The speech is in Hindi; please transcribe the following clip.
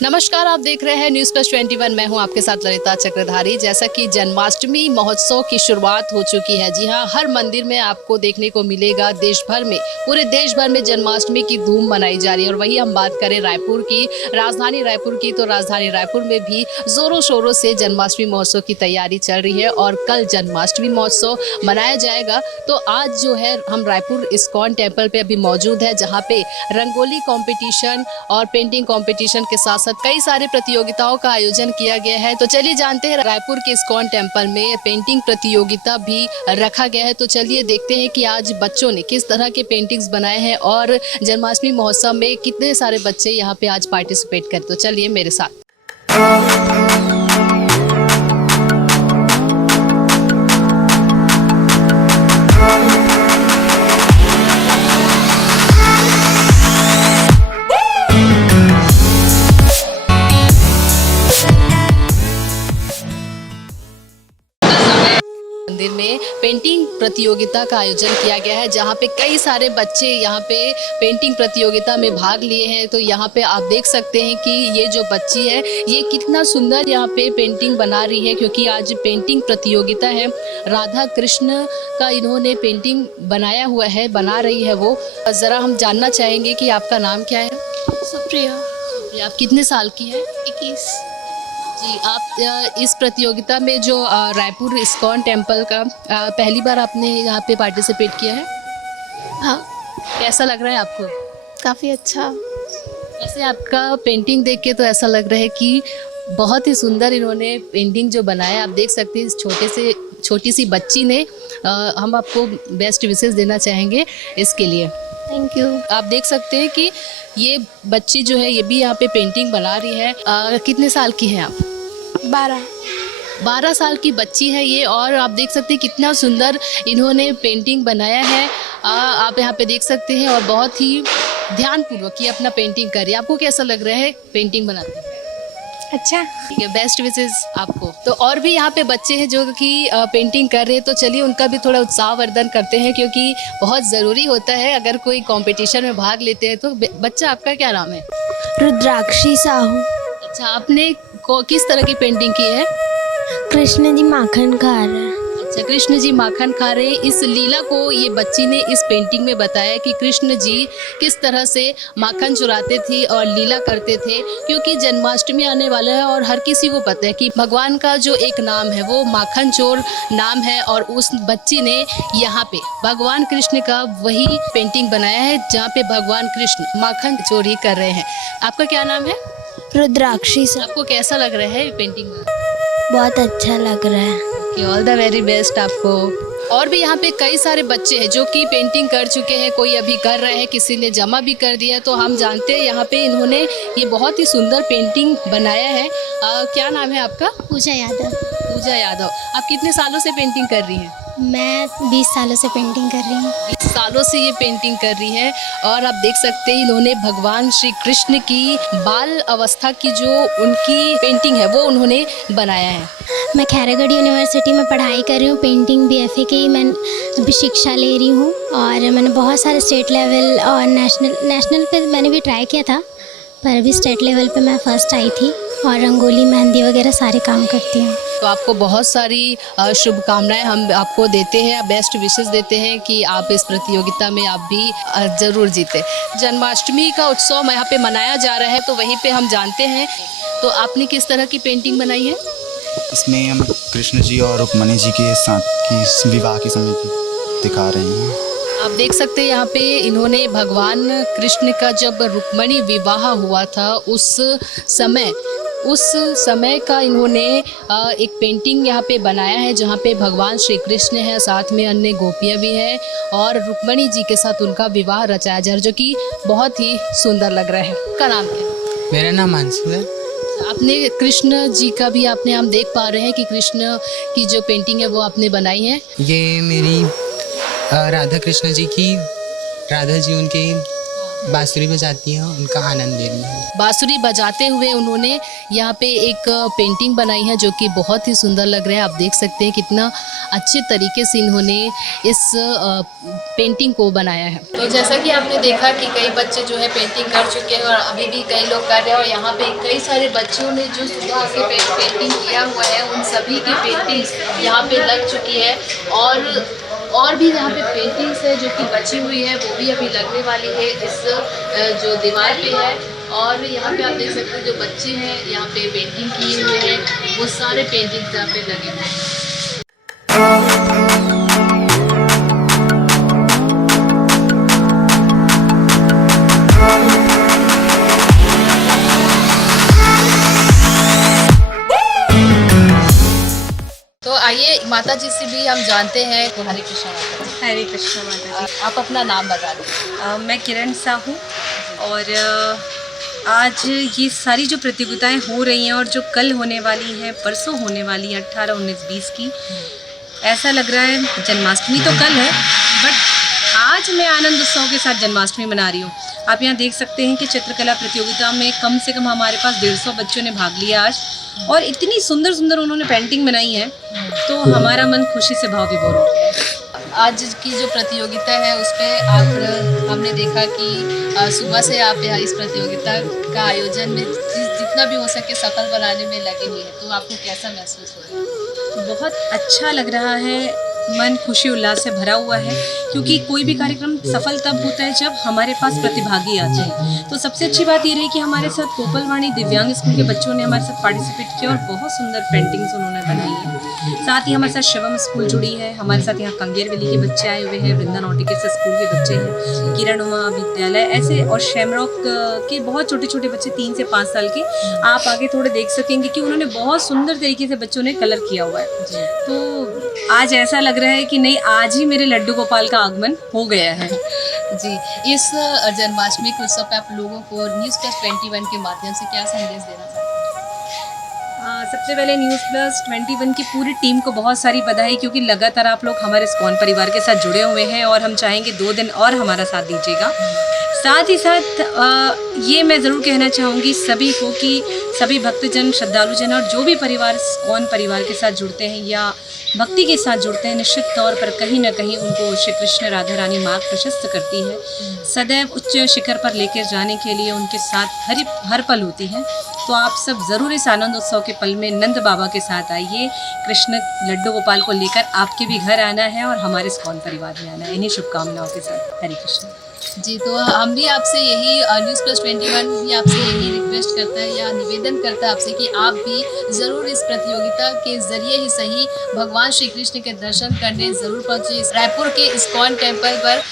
नमस्कार, आप देख रहे हैं न्यूज़ प्लस 21। मैं हूं आपके साथ ललिता चक्रधारी। जैसा कि जन्माष्टमी महोत्सव की शुरुआत हो चुकी है, जी हां, हर मंदिर में आपको देखने को मिलेगा। देश भर में, पूरे देश भर में जन्माष्टमी की धूम मनाई जा रही है। और वही हम बात करें रायपुर की, राजधानी रायपुर की, तो राजधानी रायपुर में भी जोरों शोरों से जन्माष्टमी महोत्सव की तैयारी चल रही है और कल जन्माष्टमी महोत्सव मनाया जाएगा। तो आज जो है हम रायपुर इस्कॉन टेम्पल पे अभी मौजूद है, जहाँ पे रंगोली कॉम्पिटिशन और पेंटिंग कॉम्पिटिशन के साथ कई सारे प्रतियोगिताओं का आयोजन किया गया है। तो चलिए जानते हैं, रायपुर के इस्कॉन टेम्पल में पेंटिंग प्रतियोगिता भी रखा गया है। तो चलिए देखते हैं कि आज बच्चों ने किस तरह के पेंटिंग्स बनाए हैं और जन्माष्टमी महोत्सव में कितने सारे बच्चे यहाँ पे आज पार्टिसिपेट करें। तो चलिए मेरे साथ। मंदिर में पेंटिंग प्रतियोगिता का आयोजन किया गया है, जहाँ पे कई सारे बच्चे यहाँ पे पेंटिंग प्रतियोगिता में भाग लिए हैं। तो यहाँ पे आप देख सकते हैं कि ये जो बच्ची है, ये कितना सुंदर यहाँ पे पेंटिंग बना रही है, क्योंकि आज पेंटिंग प्रतियोगिता है। राधा कृष्ण का इन्होंने पेंटिंग बनाया हुआ है, बना रही है वो। ज़रा हम जानना चाहेंगे कि आपका नाम क्या है? सुप्रिया। आप कितने साल की है? 21। जी, आप इस प्रतियोगिता में जो रायपुर इस्कॉन टेम्पल का पहली बार आपने यहाँ पे पार्टिसिपेट किया है? हाँ, कैसा लग रहा है आपको? काफ़ी अच्छा। वैसे आपका पेंटिंग देख के तो ऐसा लग रहा है कि बहुत ही सुंदर इन्होंने पेंटिंग जो बनाया। आप देख सकते हैं इस छोटी सी बच्ची ने, हम आपको बेस्ट विशेस देना चाहेंगे इसके लिए। Thank you. आप देख सकते हैं कि ये बच्ची जो है, ये भी यहाँ पे पेंटिंग बना रही है। कितने साल की हैं आप? 12 साल की बच्ची है ये। और आप देख सकते हैं कितना सुंदर इन्होंने पेंटिंग बनाया है। आप यहाँ पे देख सकते हैं और बहुत ही ध्यानपूर्वक ये अपना पेंटिंग कर रही है। आपको कैसा लग रहा है पेंटिंग बनाते हैं? अच्छा। ठीक है, बेस्ट विशेस आपको। तो और भी यहाँ पे बच्चे हैं जो कि पेंटिंग कर रहे हैं, तो चलिए उनका भी थोड़ा उत्साहवर्धन करते हैं, क्योंकि बहुत ज़रूरी होता है अगर कोई कंपटीशन में भाग लेते हैं तो। बच्चा, आपका क्या नाम है? रुद्राक्षी साहू। अच्छा, आपने किस तरह की पेंटिंग की है? कृष्ण जी माखन खा रहे हैं। अच्छा, कृष्ण जी माखन खा रहे हैं। इस लीला को ये बच्ची ने इस पेंटिंग में बताया कि कृष्ण जी किस तरह से माखन चुराते थे और लीला करते थे, क्योंकि जन्माष्टमी आने वाला है और हर किसी को पता है कि भगवान का जो एक नाम है वो माखन चोर नाम है। और उस बच्ची ने यहाँ पे भगवान कृष्ण का वही पेंटिंग बनाया है, जहाँ पे भगवान कृष्ण माखन चोरी कर रहे हैं। आपका क्या नाम है? रुद्राक्षी साहू। आपको कैसा लग रहा है पेंटिंग? बहुत अच्छा लग रहा है। ऑल द वेरी बेस्ट आपको। और भी यहाँ पे कई सारे बच्चे हैं जो कि पेंटिंग कर चुके हैं, कोई अभी कर रहे हैं, किसी ने जमा भी कर दिया है। तो हम जानते हैं यहाँ पे इन्होंने ये बहुत ही सुंदर पेंटिंग बनाया है। क्या नाम है आपका? पूजा यादव। पूजा यादव। आप कितने सालों से पेंटिंग कर रही हैं? मैं 20 सालों से पेंटिंग कर रही हूँ। 20 सालों से ये पेंटिंग कर रही है। और आप देख सकते हैं इन्होंने भगवान श्री कृष्ण की बाल अवस्था की जो उनकी पेंटिंग है वो उन्होंने बनाया है। मैं खैरागढ़ यूनिवर्सिटी में पढ़ाई कर रही हूँ, पेंटिंग BFA की मैं अभी शिक्षा ले रही हूँ। और मैंने बहुत सारे स्टेट लेवल और नेशनल पे मैंने भी ट्राई किया था, पर अभी स्टेट लेवल पे मैं फर्स्ट आई थी। और रंगोली, मेहंदी वगैरह सारे काम करती हूँ। तो आपको बहुत सारी शुभकामनाएं हम आपको देते हैं, बेस्ट विशेस देते हैं कि आप इस प्रतियोगिता में आप भी ज़रूर जीते। जन्माष्टमी का उत्सव यहाँ पे मनाया जा रहा है, तो वहीं पे हम जानते हैं। तो आपने किस तरह की पेंटिंग बनाई है? इसमें हम कृष्ण जी और रुक्मणी जी के साथ की विवाह के समय की दिखा रहे हैं। आप देख सकते हैं यहाँ पे इन्होंने भगवान कृष्ण का जब रुक्मणी विवाह हुआ था उस समय का इन्होंने एक पेंटिंग यहाँ पे बनाया है, जहाँ पे भगवान श्री कृष्ण है, साथ में अन्य गोपियाँ भी हैं और रुक्मणी जी के साथ उनका विवाह रचाया जा रहा है, जो कि बहुत ही सुंदर लग रहा है। का नाम क्या है? मेरा नाम अंशु है। आपने कृष्ण जी का भी हम देख पा रहे हैं कि कृष्ण की जो पेंटिंग है वो आपने बनाई है। ये मेरी राधा कृष्ण जी की, राधा जी उनके बांसुरी बजाती हैं, उनका आनंद ले रही हैं। बांसुरी बजाते हुए उन्होंने यहाँ पे एक पेंटिंग बनाई है जो कि बहुत ही सुंदर लग रहा है। आप देख सकते हैं कितना अच्छे तरीके से इन्होंने इस पेंटिंग को बनाया है। तो जैसा कि आपने देखा कि कई बच्चे जो है पेंटिंग कर चुके हैं और अभी भी कई लोग कर रहे हैं, और यहाँ पे कई सारे बच्चों ने जो सुबह से पेंटिंग किया हुआ है उन सभी की पेंटिंग यहाँ पे लग चुकी है, और भी यहाँ पे पेंटिंग्स है जो कि बची हुई है, वो भी अभी लगने वाली है इस जो दीवार पे है। और यहाँ पे आप देख सकते हैं जो बच्चे हैं यहाँ पे पेंटिंग किए हुए हैं, वो सारे पेंटिंग्स यहाँ पे लगे हुए हैं। तो आइए माता जी से भी हम जानते हैं। तो हरे कृष्णा माता जी। हरे कृष्णा माता जी। आप अपना नाम बता दें। मैं किरण साहू, और आज ये सारी जो प्रतियोगिताएं हो रही हैं और जो कल होने वाली हैं, परसों होने वाली हैं 18, 19, 20 की, ऐसा लग रहा है जन्माष्टमी तो कल है, बट आज मैं आनंद उत्सव के साथ जन्माष्टमी मना रही हूँ। आप यहाँ देख सकते हैं कि चित्रकला प्रतियोगिता में कम से कम हमारे पास 150 बच्चों ने भाग लिया आज, और इतनी सुंदर सुंदर उन्होंने पेंटिंग बनाई है, तो हमारा मन खुशी से भाव विभोर हो गया है। आज की जो प्रतियोगिता है उस पर हमने देखा कि सुबह से आप यहाँ इस प्रतियोगिता का आयोजन में जितना भी हो सके सफल बनाने में लगे हुए हैं, तो आपको कैसा महसूस हो रहा है? बहुत अच्छा लग रहा है, मन खुशी उल्लास से भरा हुआ है, क्योंकि कोई भी कार्यक्रम सफल तब होता है जब हमारे पास प्रतिभागी आ जाए। तो सबसे अच्छी बात ये रही कि हमारे साथ कोपलवाणी दिव्यांग स्कूल के बच्चों ने हमारे साथ पार्टिसिपेट किया और बहुत सुंदर पेंटिंग्स उन्होंने बनाई है। साथ ही हमारे साथ शिवम स्कूल जुड़ी है, हमारे साथ यहाँ कंगेरवेली के बच्चे आए हुए हैं, वृंदा नौटिकेश्वर स्कूल के बच्चे हैं, किरण उमा विद्यालय ऐसे, और शेमरॉक के बहुत छोटे छोटे बच्चे 3 से 5 साल के। आप आगे थोड़े देख सकेंगे कि उन्होंने बहुत सुंदर तरीके से बच्चों ने कलर किया हुआ है। तो आज ऐसा लग रहा है कि नहीं, आज ही मेरे लड्डू गोपाल का आगमन हो गया है। जी, इस जन्माष्टमी के उत्सव पे आप लोगों को न्यूज़ प्लस 21 के माध्यम से क्या संदेश देना चाहते हैं? सबसे पहले न्यूज़ प्लस 21 की पूरी टीम को बहुत सारी बधाई, क्योंकि लगातार आप लोग हमारे इस्कॉन परिवार के साथ जुड़े हुए हैं, और हम चाहेंगे 2 दिन और हमारा साथ दीजिएगा। साथ ही साथ ये मैं ज़रूर कहना चाहूँगी सभी को कि सभी भक्तजन, श्रद्धालुजन और जो भी परिवार इस्कॉन परिवार के साथ जुड़ते हैं या भक्ति के साथ जुड़ते हैं, निश्चित तौर पर कहीं ना कहीं उनको श्री कृष्ण राधा रानी मार्ग प्रशस्त करती है, सदैव उच्च शिखर पर लेकर जाने के लिए उनके साथ हर पल होती हैं। तो आप सब ज़रूर इस आनंद उत्सव के पल में नंद बाबा के साथ आइए, कृष्ण लड्डू गोपाल को लेकर आपके भी घर आना है और हमारे इस्कॉन परिवार में आना है। इन्हीं शुभकामनाओं के साथ हरे कृष्ण। जी, तो हम भी आपसे यही न्यूज़ प्लस 21 भी आपसे यही रिक्वेस्ट करता है या निवेदन करता है आपसे कि आप भी ज़रूर इस प्रतियोगिता के ज़रिए ही सही भगवान श्री कृष्ण के दर्शन करने ज़रूर पहुँचे रायपुर के इस्कॉन टेम्पल पर।